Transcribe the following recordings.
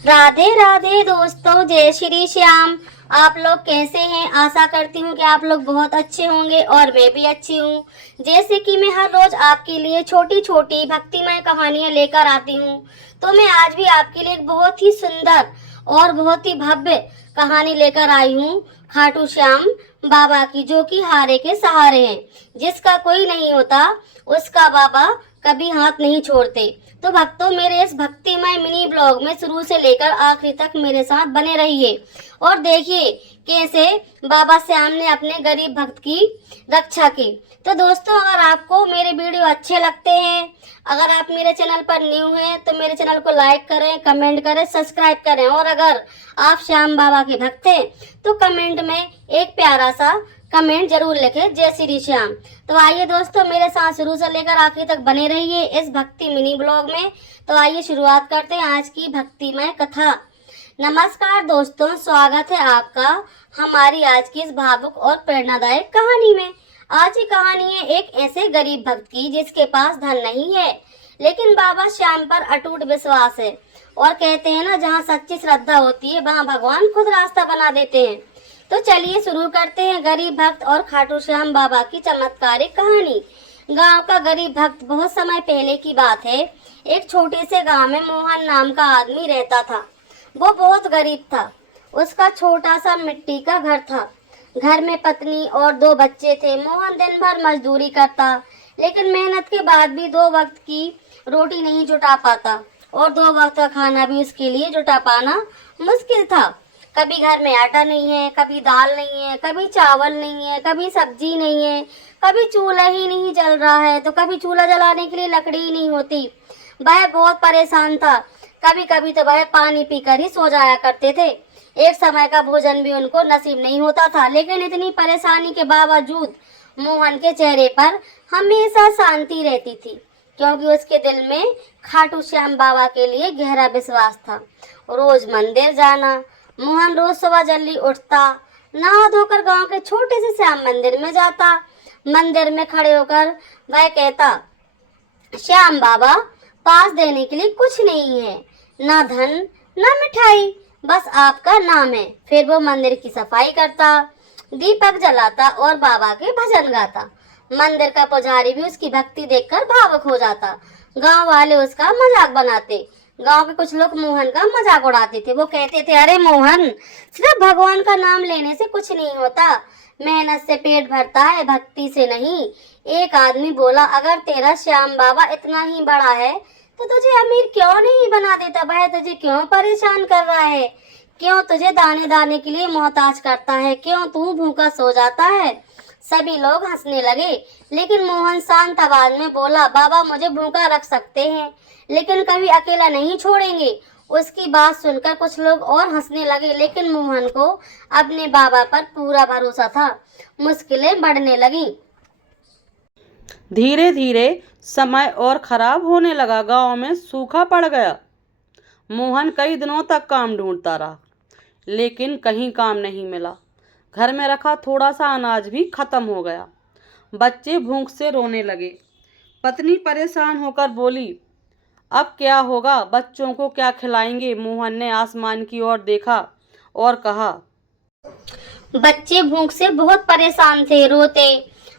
राधे राधे दोस्तों, जय श्री श्याम। आप लोग कैसे हैं? आशा करती हूँ कि आप लोग बहुत अच्छे होंगे और मैं भी अच्छी हूँ। जैसे कि मैं हर रोज आपके लिए छोटी छोटी भक्तिमय कहानियाँ लेकर आती हूँ, तो मैं आज भी आपके लिए एक बहुत ही सुंदर और बहुत ही भव्य कहानी लेकर आई हूँ। खाटू श्याम बाबा की, जो कि हारे के सहारे हैं। जिसका कोई नहीं होता उसका बाबा कभी हाथ नहीं छोड़ते। तो भक्तों, मेरे इस भक्तिमय मिनी ब्लॉग में शुरू से लेकर आखिरी तक मेरे साथ बने रहिए और देखिए कैसे बाबा श्याम ने अपने गरीब भक्त की रक्षा की। तो दोस्तों, अगर आपको मेरे वीडियो अच्छे लगते हैं, अगर आप मेरे चैनल पर न्यू हैं, तो मेरे चैनल को लाइक करें, कमेंट करें, सब्सक्राइब करें। और अगर आप श्याम बाबा के भक्त हैं तो कमेंट में एक प्यारा सा कमेंट जरूर लिखें, जय श्री श्याम। तो आइए दोस्तों, मेरे साथ शुरू से लेकर आखिर तक बने रहिए इस भक्ति मिनी ब्लॉग में। तो आइए शुरुआत करते हैं आज की भक्तिमय कथा। नमस्कार दोस्तों, स्वागत है आपका हमारी आज की इस भावुक और प्रेरणादायक कहानी में। आज की कहानी है एक ऐसे गरीब भक्त की जिसके पास धन नहीं है, लेकिन बाबा श्याम पर अटूट विश्वास है। और कहते हैं ना, जहाँ सच्ची श्रद्धा होती है वहाँ भगवान खुद रास्ता बना देते हैं। तो चलिए शुरू करते हैं गरीब भक्त और खाटू श्याम बाबा की चमत्कारिक कहानी। गांव का गरीब भक्त। बहुत समय पहले की बात है। एक छोटे से गांव में मोहन नाम का आदमी रहता था। वो बहुत गरीब था। उसका छोटा सा मिट्टी का घर था। घर में पत्नी और 2 बच्चे थे। मोहन दिन भर मजदूरी करता, लेकिन मेहनत के बाद भी 2 वक्त की रोटी नहीं जुटा पाता और 2 वक्त का खाना भी उसके लिए जुटा पाना मुश्किल था। कभी घर में आटा नहीं है, कभी दाल नहीं है, कभी चावल नहीं है, कभी सब्जी नहीं है, कभी चूल्हा ही नहीं जल रहा है, तो कभी चूल्हा जलाने के लिए लकड़ी ही नहीं होती। वह बहुत परेशान था। कभी कभी तो वह पानी पीकर ही सो जाया करते थे। एक समय का भोजन भी उनको नसीब नहीं होता था। लेकिन इतनी परेशानी के बावजूद मोहन के चेहरे पर हमेशा शांति रहती थी, क्योंकि उसके दिल में खाटू श्याम बाबा के लिए गहरा विश्वास था। रोज मंदिर जाना। मोहन रोज सुबह जल्दी उठता, नहा धोकर गांव के छोटे से श्याम मंदिर में जाता। मंदिर में खड़े होकर वह कहता, श्याम बाबा, पास देने के लिए कुछ नहीं है, ना धन ना मिठाई, बस आपका नाम है। फिर वो मंदिर की सफाई करता, दीपक जलाता और बाबा के भजन गाता। मंदिर का पुजारी भी उसकी भक्ति देखकर भावुक हो जाता। गांव वाले उसका मजाक बनाते। गांव के कुछ लोग मोहन का मजाक उड़ाते थे। वो कहते थे, अरे मोहन, सिर्फ भगवान का नाम लेने से कुछ नहीं होता, मेहनत से पेट भरता है, भक्ति से नहीं। एक आदमी बोला, अगर तेरा श्याम बाबा इतना ही बड़ा है तो तुझे अमीर क्यों नहीं बना देता? वह तुझे क्यों परेशान कर रहा है? क्यों तुझे दाने दाने के लिए मोहताज करता है? क्यों तू भूखा सो जाता है? सभी लोग हंसने लगे, लेकिन मोहन शांत आवाज में बोला, बाबा मुझे भूखा रख सकते हैं, लेकिन कभी अकेला नहीं छोड़ेंगे। उसकी बात सुनकर कुछ लोग और हंसने लगे, लेकिन मोहन को अपने बाबा पर पूरा भरोसा था। मुश्किलें बढ़ने लगी। धीरे धीरे समय और खराब होने लगा। गांव में सूखा पड़ गया। मोहन कई दिनों तक काम ढूंढता रहा, लेकिन कहीं काम नहीं मिला। घर में रखा थोड़ा सा अनाज भी खत्म हो गया। बच्चे भूख से रोने लगे। पत्नी परेशान होकर बोली, अब क्या होगा? बच्चों को क्या खिलाएंगे? मोहन ने आसमान की ओर देखा और कहा, बच्चे भूख से बहुत परेशान थे, रोते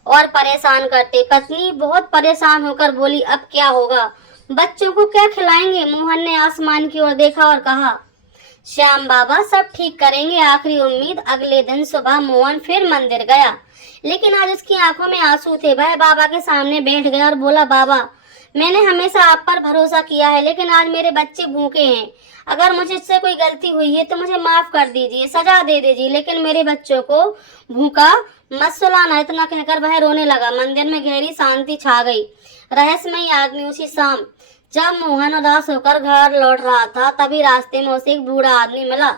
और परेशान करते। पत्नी बहुत परेशान होकर बोली, अब क्या होगा? बच्चों को क्या खिलाएंगे? मोहन ने आसमान की ओर देखा और कहा, श्याम बाबा सब ठीक करेंगे, आखिरी उम्मीद। अगले दिन सुबह मोहन फिर मंदिर गया, लेकिन आज उसकी आंखों में आंसू थे। वह बाबा के सामने बैठ गया और बोला, बाबा, मैंने हमेशा आप पर भरोसा किया है, लेकिन आज मेरे बच्चे भूखे हैं। अगर मुझसे कोई गलती हुई है तो मुझे माफ कर दीजिए, सजा दे दीजिए, लेकिन मेरे बच्चों को भूखा मत सुलाना। इतना कहकर वह रोने लगा। मंदिर में गहरी शांति छा गई। रहस्यमयी आदमी। उसी शाम जब मोहन उदास होकर घर लौट रहा था, तभी रास्ते में उसे एक बूढ़ा आदमी मिला।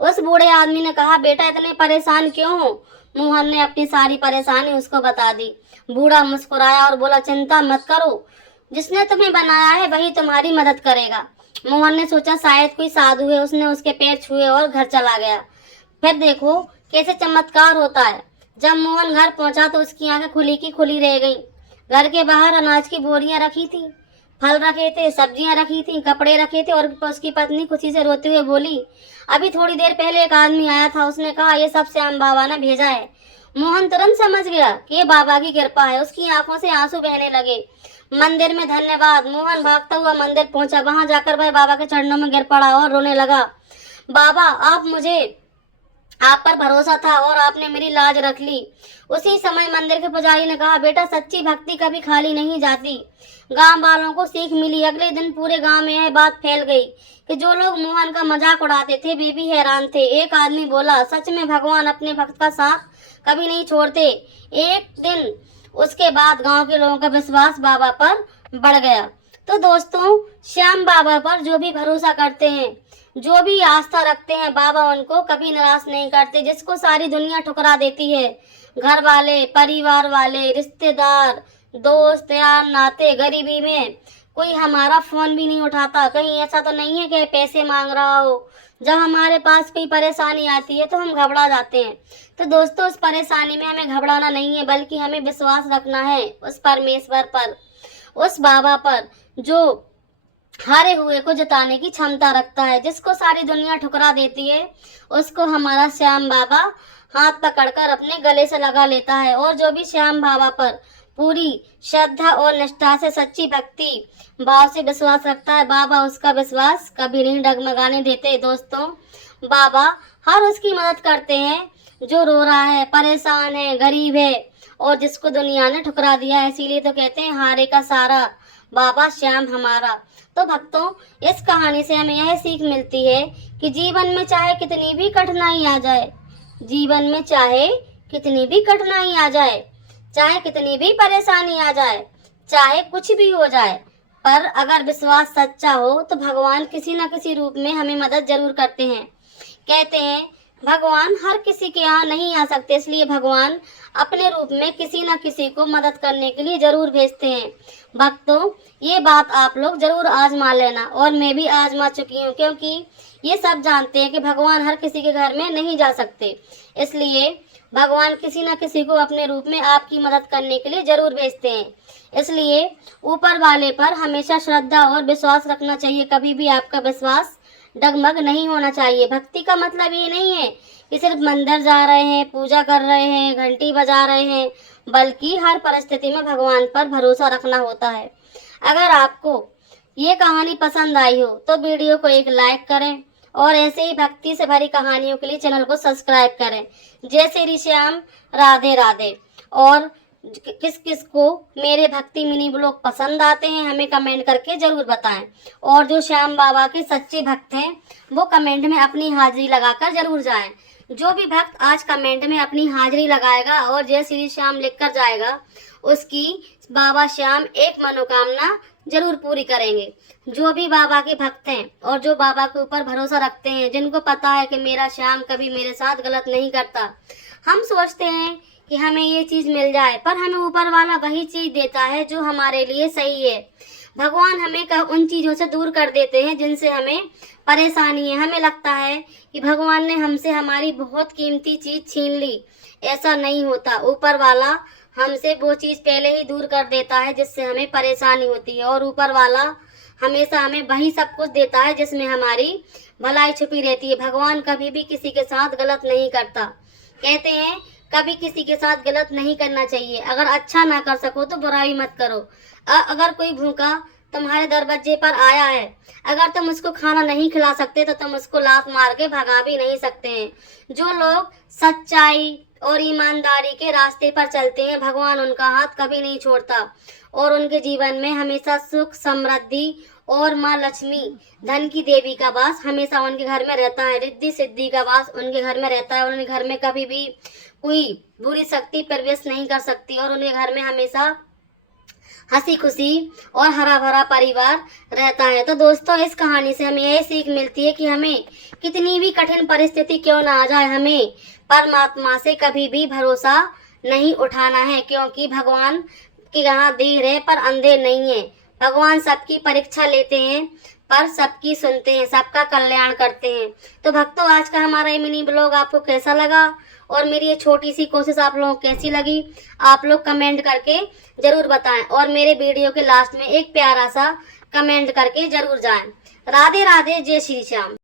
उस बूढ़े आदमी ने कहा, बेटा इतने परेशान क्यों हो? मोहन ने अपनी सारी परेशानी उसको बता दी। बूढ़ा मुस्कुराया और बोला, चिंता मत करो, जिसने तुम्हें बनाया है वही तुम्हारी मदद करेगा। मोहन ने सोचा शायद कोई साधु है। उसने उसके पैर छुए और घर चला गया। फिर देखो कैसे चमत्कार होता है। जब मोहन घर पहुंचा तो उसकी आंखें खुली की खुली रह गईं। घर के बाहर अनाज की बोरियां रखी थी। फल रखे थे, सब्जियां रखी थी, कपड़े रखे थे। और उसकी पत्नी खुशी से रोते हुए बोली, अभी थोड़ी देर पहले एक आदमी आया था, उसने कहा ये सब श्याम बाबा ने भेजा है। मोहन तुरंत समझ गया कि ये बाबा की कृपा है। उसकी आंखों से आंसू बहने लगे। मंदिर में धन्यवाद। मोहन भागता हुआ मंदिर पहुंचा। वहां जाकर वह बाबा के चरणों में गिर पड़ा और रोने लगा। बाबा, आप पर भरोसा था और आपने मेरी लाज रख ली। उसी समय मंदिर के पुजारी ने कहा, बेटा, सच्ची भक्ति कभी खाली नहीं जाती। गांव वालों को सीख मिली। अगले दिन पूरे गांव में यह बात फैल गई कि जो लोग मोहन का मजाक उड़ाते थे वे भी हैरान थे। एक आदमी बोला, सच में भगवान अपने भक्त का साथ कभी नहीं छोड़ते। एक दिन उसके बाद गांव के लोगों का विश्वास बाबा पर बढ़ गया। तो दोस्तों, श्याम बाबा पर जो भी भरोसा करते हैं, जो भी आस्था रखते हैं, बाबा उनको कभी निराश नहीं करते। जिसको सारी दुनिया ठुकरा देती है, घर वाले, परिवार वाले, रिश्तेदार, दोस्त, यार, नाते, गरीबी में कोई हमारा फोन भी नहीं उठाता। कहीं ऐसा तो नहीं है कि पैसे मांग रहा हो। जब हमारे पास कोई परेशानी आती है तो हम घबरा जाते हैं। तो दोस्तों, उस परेशानी में हमें घबराना नहीं है, बल्कि हमें विश्वास रखना है उस परमेश्वर पर, उस बाबा पर, जो हारे हुए को जिताने की क्षमता रखता है। जिसको सारी दुनिया ठुकरा देती है, उसको हमारा श्याम बाबा हाथ पकड़कर अपने गले से लगा लेता है। और जो भी श्याम बाबा पर पूरी श्रद्धा और निष्ठा से, सच्ची भक्ति भाव से विश्वास रखता है, बाबा उसका विश्वास कभी नहीं डगमगाने देते। दोस्तों, बाबा हर उसकी मदद करते हैं जो रो रहा है, परेशान है, गरीब है और जिसको दुनिया ने ठुकरा दिया है। इसीलिए तो कहते हैं, हारे का सारा बाबा श्याम हमारा। तो भक्तों, इस कहानी से हमें यह सीख मिलती है कि जीवन में चाहे कितनी भी कठिनाई आ जाए, जीवन में चाहे कितनी भी कठिनाई आ जाए, चाहे कितनी भी परेशानी आ जाए, चाहे कुछ भी हो जाए, पर अगर विश्वास सच्चा हो तो भगवान किसी न किसी रूप में हमें मदद जरूर करते हैं। कहते हैं, भगवान हर किसी के यहाँ नहीं आ सकते, इसलिए भगवान अपने रूप में किसी न किसी को मदद करने के लिए जरूर भेजते हैं। भक्तों, ये बात आप लोग जरूर आजमा लेना, और मैं भी आजमा चुकी हूँ, क्योंकि ये सब जानते हैं कि भगवान हर किसी के घर में नहीं जा सकते। इसलिए भगवान किसी न किसी को अपने रूप में आपकी मदद करने के लिए जरूर भेजते हैं। इसलिए ऊपर वाले पर हमेशा श्रद्धा और विश्वास रखना चाहिए। कभी भी आपका विश्वास डगमग नहीं होना चाहिए। भक्ति का मतलब ये नहीं है कि सिर्फ मंदिर जा रहे हैं, पूजा कर रहे हैं, घंटी बजा रहे हैं, बल्कि हर परिस्थिति में भगवान पर भरोसा रखना होता है। अगर आपको ये कहानी पसंद आई हो तो वीडियो को एक लाइक करें और ऐसे ही भक्ति से भरी कहानियों के लिए चैनल को सब्सक्राइब करें। जय श्री श्याम, राधे राधे। और किस किस को मेरे भक्ति मिनी ब्लॉग पसंद आते हैं हमें कमेंट करके जरूर बताएं। और जो श्याम बाबा के सच्चे भक्त हैं वो कमेंट में अपनी हाजिरी लगाकर जरूर जाएं। जो भी भक्त आज कमेंट में अपनी हाजिरी लगाएगा और जय श्री श्याम लिखकर जाएगा, उसकी बाबा श्याम एक मनोकामना जरूर पूरी करेंगे। जो भी बाबा के भक्त हैं और जो बाबा के ऊपर भरोसा रखते हैं, जिनको पता है कि मेरा श्याम कभी मेरे साथ गलत नहीं करता, हम सोचते हैं कि हमें ये चीज मिल जाए, पर हमें ऊपर वाला वही चीज देता है जो हमारे लिए सही है। भगवान हमें उन चीजों से दूर कर देते हैं जिनसे हमें परेशानी है। हमें लगता है कि भगवान ने हमसे हमारी बहुत कीमती चीज छीन ली, ऐसा नहीं होता। ऊपर वाला हमसे वो चीज पहले ही दूर कर देता है जिससे हमें परेशानी होती है, और ऊपर वाला हमेशा हमें वही सब कुछ देता है जिसमें हमारी भलाई छुपी रहती है। भगवान कभी भी किसी के साथ गलत नहीं करता। कहते हैं, कभी किसी के साथ गलत नहीं करना चाहिए। अगर अच्छा ना कर सको तो बुराई मत करो। अगर कोई भूखा तुम्हारे दरवाजे पर आया है, अगर तुम उसको खाना नहीं खिला सकते तो तुम उसको लात मार के भगा भी नहीं सकते हैं। जो लोग सच्चाई और ईमानदारी के रास्ते पर चलते हैं, भगवान उनका हाथ कभी नहीं छोड़ता और उनके जीवन में हमेशा सुख, समृद्धि और माँ लक्ष्मी, धन की देवी का वास हमेशा उनके घर में रहता है। रिद्धि सिद्धि का वास उनके घर में रहता है। उनके घर में कभी भी कोई बुरी शक्ति प्रवेश नहीं कर सकती और उनके घर में हमेशा हंसी खुशी और हरा भरा परिवार रहता है। तो दोस्तों, इस कहानी से हमें यह सीख मिलती है कि हमें कितनी भी कठिन परिस्थिति क्यों ना आ जाए, हमें परमात्मा से कभी भी भरोसा नहीं उठाना है, क्योंकि भगवान के यहाँ देर है पर अंधेर नहीं है। भगवान सबकी परीक्षा लेते हैं पर सबकी सुनते हैं, सबका कल्याण करते हैं। तो भक्तों, आज का हमारा ये मिनी ब्लॉग आपको कैसा लगा और मेरी ये छोटी सी कोशिश आप लोगों को कैसी लगी आप लोग कमेंट करके जरूर बताएं, और मेरे वीडियो के लास्ट में एक प्यारा सा कमेंट करके जरूर जाएं। राधे राधे, जय श्री श्याम।